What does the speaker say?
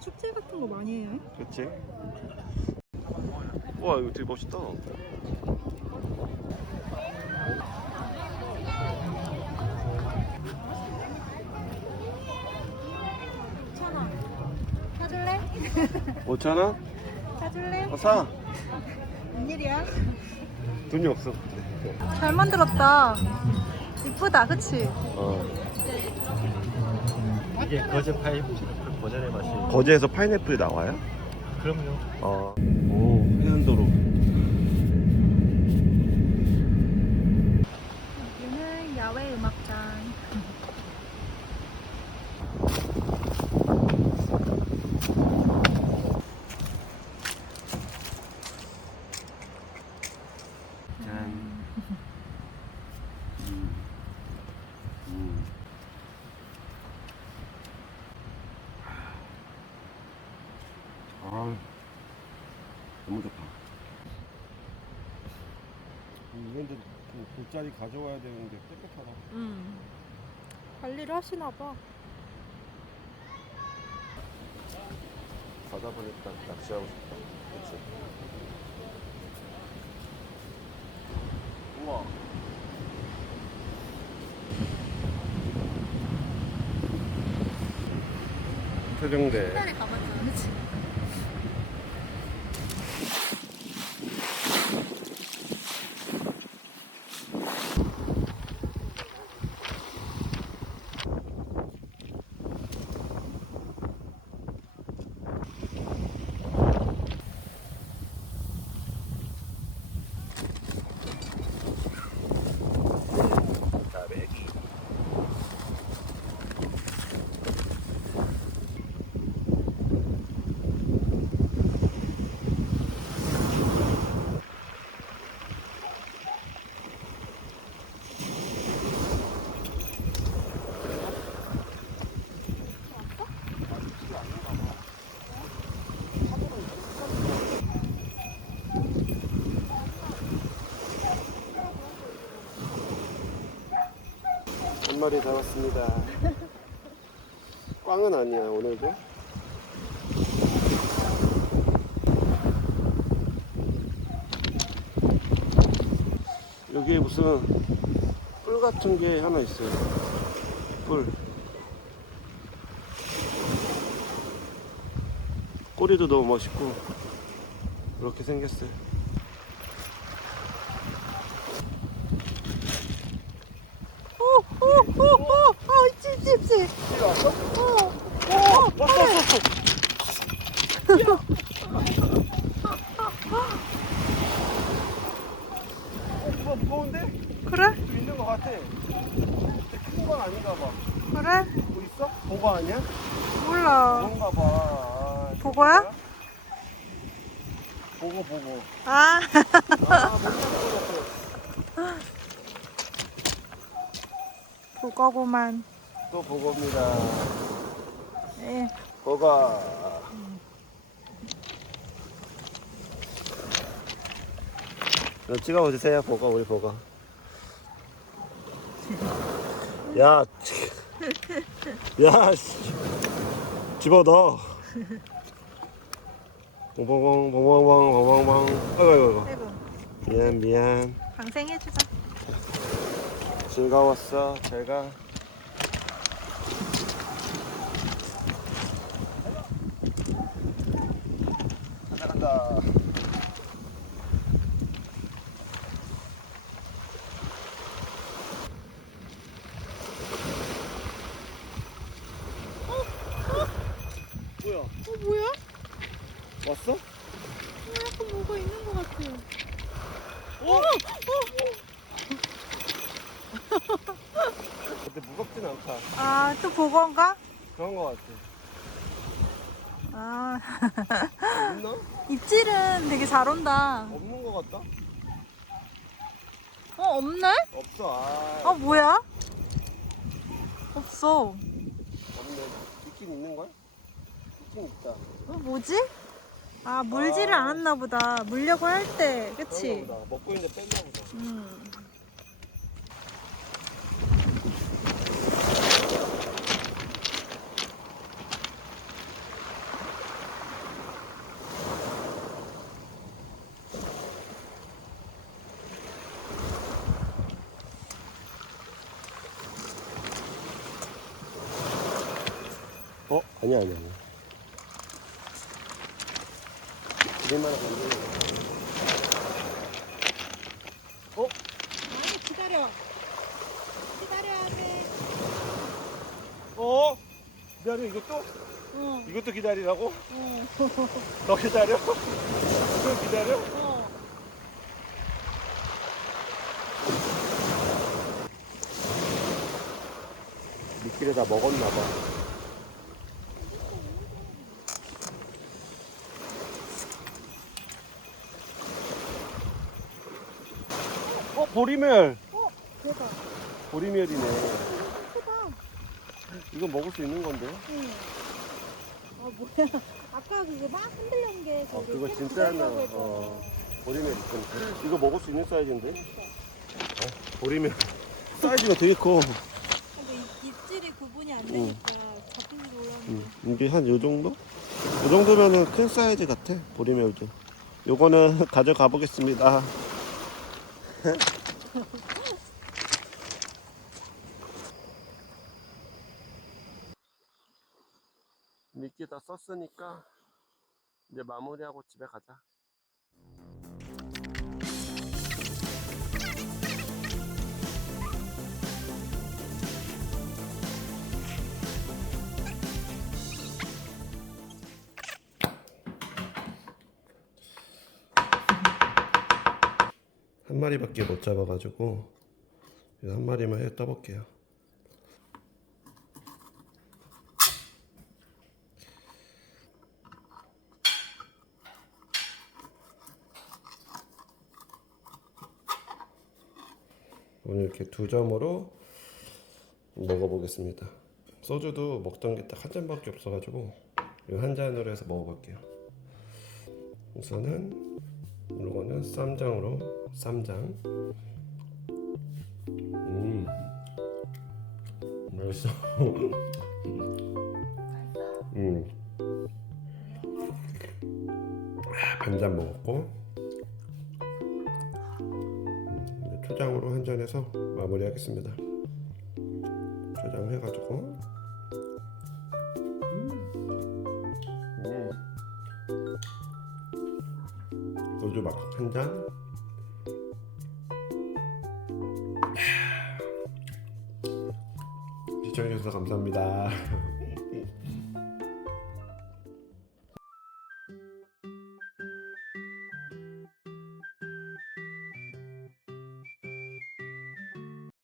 축제 같은 거 많이 해요. 그렇지. 와 이거 되게 멋있다. 천원 사줄래? 5천 원? 사줄래? 어, 사. 웬일이야? 돈이 없어. 잘 만들었다. 이쁘다, 그치? 어. 이게 거제 파이프 버전의 맛이 거제에서 파인애플이 나와요? 그럼요 어. 오 해안도로. 여기는 야외 음악장. 짠. 음. 음. 아, 너무 좋다. 좀 돗자리 가져와야 되는데 깨끗하다. 음. 관리를 하시나 봐. 바다 보니까 낚시하고 싶다. 그치? 우와. 태종대. 옛날에 가봤잖아, 그치? 마리 잡았습니다. 꽝은 아니야 오늘도. 여기에 무슨 뿔 같은 게 하나 있어요. 뿔. 꼬리도 너무 멋있고 이렇게 생겼어요. 오, 오, 오, 오, 오, 있지, 있지, 있지. 어, 어, 왔어 왔어 왔어. 어, 뭐가 무거운데? 그래? 있는 것 같아. 근데 큰 건 아닌가 봐. 그래? 뭐 있어? 보거 아니야? 몰라. 그런가 봐. 아, 보거야? 보고 보고. 아, 아. 보거구만. 또 보고입니다. 예. 보가. 이거 찍어 주세요, 보가, 우리 보가. 야, 야, 씨. 집어 넣어. 봉봉봉, 봉봉봉, 봉봉봉. 아이고, 아이고, 아이고, 아이고. 미안, 미안. 방생해주자. 즐거웠어, 잘 가. 간다, 간다. 뭐야? 어, 뭐야? 왔어? 어, 약간 뭐가 있는 것 같아요. 어? 근데 무겁진 않다. 아, 또 보건가? 그런 거 같아. 아, 있나? 입질은 되게 잘 온다. 없는 거 같다? 어, 없네? 없어. 아, 어, 뭐야? 없어. 없네. 있긴 있는 거야? 있다. 어, 뭐지? 아 물지를 아. 않았나 보다. 물려고 할 때, 그치? 먹고 있는데 뺐나 보다. 음. 아니야, 아니야, 아니야. 건드려 아니 기다려. 기다려야 돼. 어? 기다려 이것도? 어. 이것도 기다리라고? 어. 너 기다려? 이거 기다려? 어. 미끼를 다 먹었나 봐. 보리멸. 어. 대박. 보리멸이네. 크다. 이거 먹을 수 있는 건데. 응. 아 뭐야? 아까 그거 막 흔들렸는 게 어, 저기 그거 캔 진짜 기다리라고 하나, 했잖아. 어. 보리멸 있건. 이거 먹을 수 있는 사이즈인데? 어, 보리멸. 사이즈가 되게 커. 근데 이- 입질이 구분이 안 되니까 잡힌 음, 이게 한 요 정도? 요 정도면은 큰 사이즈 같아. 보리멸도. 요거는 가져가 보겠습니다. 미끼 다 썼으니까 이제 마무리하고 집에 가자. 한 마리밖에 못 잡아가지고 한 마리만 해 떠볼게요. 오늘 이렇게 두 점으로 먹어보겠습니다. 소주도 먹던 게 딱 한 잔밖에 없어가지고 이 한 잔으로 해서 먹어볼게요. 우선은 이거는 쌈장으로 쌈장. 음, 맛있어. 음, 아, 반잔 먹었고 초장으로 한 잔해서 마무리하겠습니다. 초장 해가지고. 음. 소주 막한 잔. 시청해주셔서 감사합니다.